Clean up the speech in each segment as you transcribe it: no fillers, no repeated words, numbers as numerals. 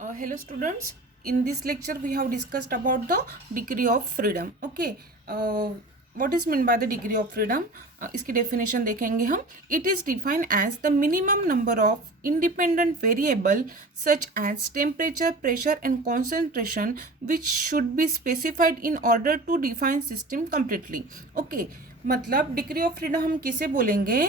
Hello students, in this lecture we have discussed about the degree of freedom. Okay, what is meant by the degree of freedom? इसकी definition देखेंगे हम. It is defined as the minimum number of independent variable such as temperature, pressure and concentration which should be specified in order to define system completely. Okay, मतलब degree of freedom हम किसे बोलेंगे?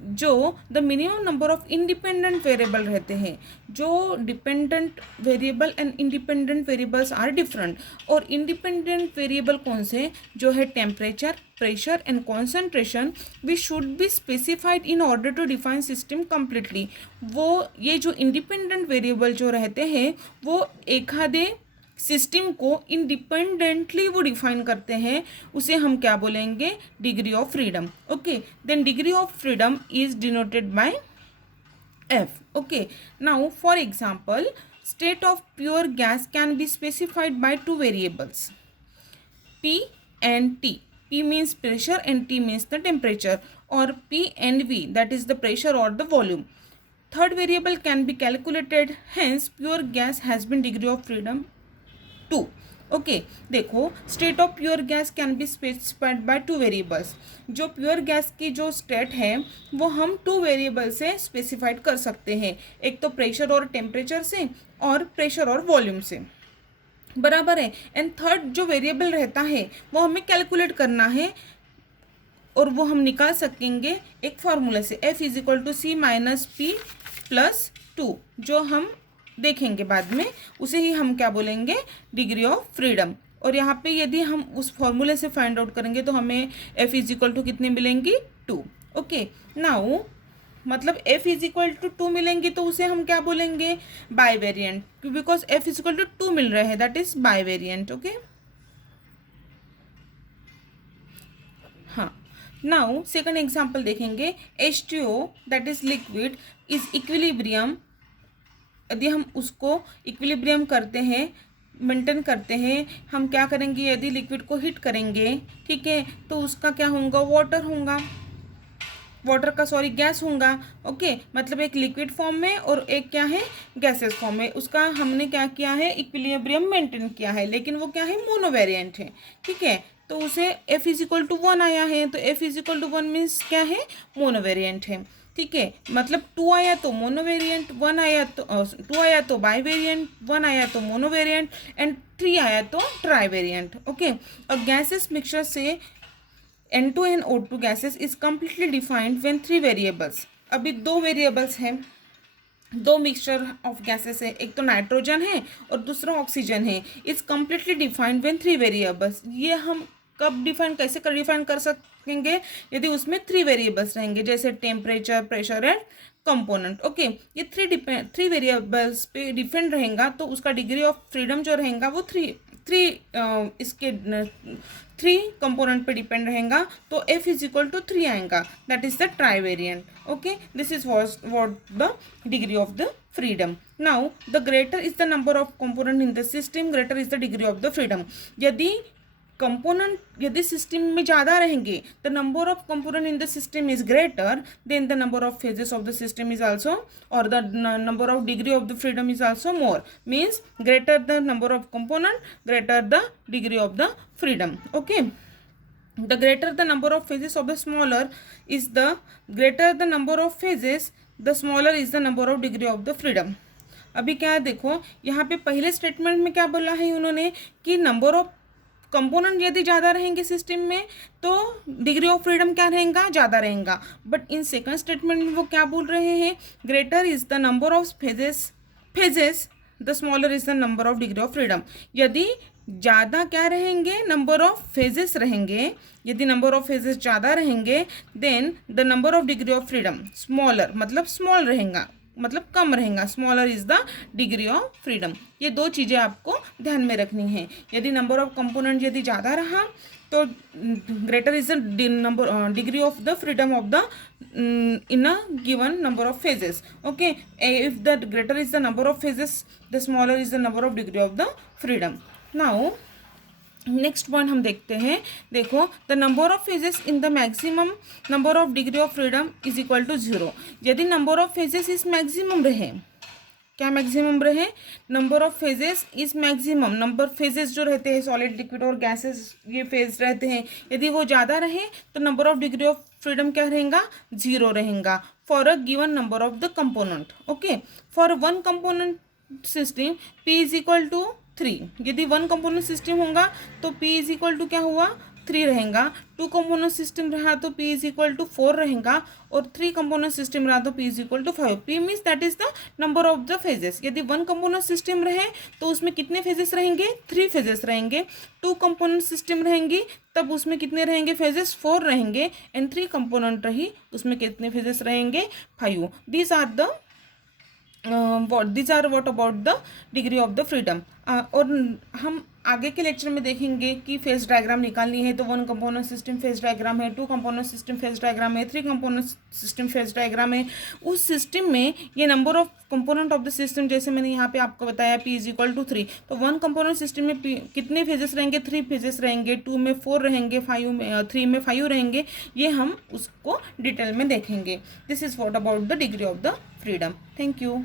जो the minimum number of independent variable रहते हैं. जो dependent variable and independent variables are different. और independent variable कौन से? जो है temperature, pressure and concentration which should be specified in order to define system completely. वो ये जो इंडिपेंडेंट वेरिएबल जो रहते हैं वो एखादे सिस्टम को इंडिपेंडेंटली वो डिफाइन करते हैं. उसे हम क्या बोलेंगे? Degree of freedom. Okay, then degree of freedom is denoted by F. Okay, now for example, state of pure gas can be specified by two variables, P and T. P means pressure and T means the temperature, or P and V, that is the pressure or the volume. Third variable can be calculated, hence pure gas has been degree of freedom 2. Okay, देखो, state of pure gas can be specified by two variables. जो pure gas की जो state है वो हम two variable से specified कर सकते हैं. एक तो प्रेशर और टेम्परेचर से, और प्रेशर और वॉल्यूम से. बराबर है. एंड थर्ड जो वेरिएबल रहता है वो हमें कैलकुलेट करना है, और वो हम निकाल सकेंगे एक फार्मूला से, F is equal to C minus P plus 2, जो हम देखेंगे बाद में. उसे ही हम क्या बोलेंगे? Degree of freedom. और यहाँ पे यदि हम उस फॉर्मूले से फाइंड आउट करेंगे तो हमें F इज इक्वल टू कितनी मिलेंगी? 2. ओके, नाउ मतलब F इज इक्वल टू 2 मिलेंगी तो उसे हम क्या बोलेंगे? Bivariant, because F is equal to 2 मिल रहे हैं, that is bivariant. Okay, हाँ. नाउ सेकंड एग्जाम्पल देखेंगे. H2O that is liquid is equilibrium. यदि हम उसको इक्विलिब्रियम करते हैं, मेंटेन करते हैं, हम क्या करेंगे? यदि लिक्विड को हीट करेंगे, ठीक है, तो उसका क्या होगा? वाटर होगा, वाटर का सॉरी गैस होगा. ओके, मतलब एक लिक्विड फॉर्म में और एक क्या है? गैसेस फॉर्म में. उसका हमने क्या किया है? इक्विलिब्रियम मेंटेन किया है, लेकिन वो क्या है? मोनोवेरिएंट है. ठीक है, तो उसे F इज इक्वल टू 1 आया है, तो F is equal to 1 means क्या है? मोनोवेरिएंट है. ठीक है, मतलब 2 आया तो मोनोवेरिएंट, 1 आया तो 2 आया तो बाई वेरिएंट, 1 आया तो मोनोवेरिएंट एंड 3 आया तो ट्राई वेरिएंट. ओके, और गैसेस मिक्सचर से N2 and O2 gases is completely defined when 3 variables. अभी 2 वेरिएबल्स हैं, 2 मिक्सचर ऑफ गैसेस है, एक तो नाइट्रोजन है और दूसरा ऑक्सीजन है. It's completely defined when 3 variables. ये हम कब डिफाइन, कैसे कर डिफाइन कर सकेंगे? यदि उसमें 3 वेरिएबल्स रहेंगे, जैसे temperature, pressure and component. Okay, ये 3 वेरिएबल्स पे डिपेंड रहेगा, तो उसका डिग्री ऑफ फ्रीडम जो रहेगा वो 3 कंपोनेंट पे डिपेंड रहेगा. तो F इज इक्वल टू 3 आएगा, that is the trivariant. Okay, this is what the degree of the freedom. Now the greater is the number of component in the system, greater is the degree of the freedom. यदि component यदि system में ज़्यादा रहेंगे, the number of component in the system is greater, then the number of phases of the system is also, और the number of degree of the freedom is also more. Means greater the number of component, greater the degree of the freedom. Okay, the greater the number of phases of the smaller is the greater the number of phases, the smaller is the number of degree of the freedom. अभी क्या देखो, यहाँ पे पहले statement में क्या बोला है उन्होंने कि नंबर ऑफ कंपोनेंट यदि ज़्यादा रहेंगे सिस्टम में तो डिग्री ऑफ फ्रीडम क्या रहेगा? ज़्यादा रहेगा. बट इन सेकंड स्टेटमेंट में वो क्या बोल रहे हैं? Greater is the number of phases the smaller is the number of degree of freedom. यदि ज़्यादा क्या रहेंगे? नंबर ऑफ फेजेस रहेंगे. यदि नंबर ऑफ फेजेस ज़्यादा रहेंगे, then the number of degree of freedom smaller, मतलब स्मॉल रहेगा, मतलब कम रहेगा. Smaller is the degree of freedom. ये 2 चीज़ें आपको ध्यान में रखनी है. यदि नंबर ऑफ कंपोनेंट यदि ज़्यादा रहा तो greater is the number degree of the freedom of the in a given number of phases. Okay, if the greater is the number of phases, the smaller is the number of degree of the freedom. Now next point हम देखते हैं. देखो, the number of phases in the maximum number of degree of freedom is equal to 0. यदि number of phases is maximum रहे, क्या maximum रहे, number of phases is maximum, number phases जो रहते हैं सॉलिड लिक्विड और गैसेस ये phase रहते हैं, यदि वो ज़्यादा रहे तो number of degree of freedom क्या रहेगा, 0 रहेगा for a given number of the component. Okay, for one component system P is equal to 3, यदि वन कंपोनेंट सिस्टम होगा तो P इज इक्वल टू क्या हुआ 3 रहेगा, टू कंपोनेंट सिस्टम रहा तो P इज इक्वल टू 4 रहेगा, और 3 कंपोनेंट सिस्टम रहा तो P is equal to 5। P means that is the number of the phases. यदि वन कंपोनेंट सिस्टम रहे तो उसमें कितने फेजेस रहेंगे, 3 फेजेस रहेंगे। टू कंपोनेंट सिस्टम रहेंगी तब उसमें कितने रहेंगे फेजेस, 4 रहेंगे। एंड 3 कंपोनेंट रही उसमें कितने फेजेस रहेंगे, 5। These are the what about the degree of the freedom। और हम आगे के लेक्चर में देखेंगे कि फेज डायग्राम निकालनी है तो one component system phase diagram है, two component system phase diagram है, 3 कंपोनेंट सिस्टम फेज डायग्राम है। उस सिस्टम में ये number of component of the system, जैसे मैंने यहाँ पे आपको बताया P इज इक्वल टू 3, तो वन कंपोनेंट सिस्टम में कितने फेजेस रहेंगे, 3 फेजेस रहेंगे, 2 में 4 रहेंगे, 3 में 5 रहेंगे। ये हम उसको डिटेल में देखेंगे। This is what about the degree of the freedom. Thank you.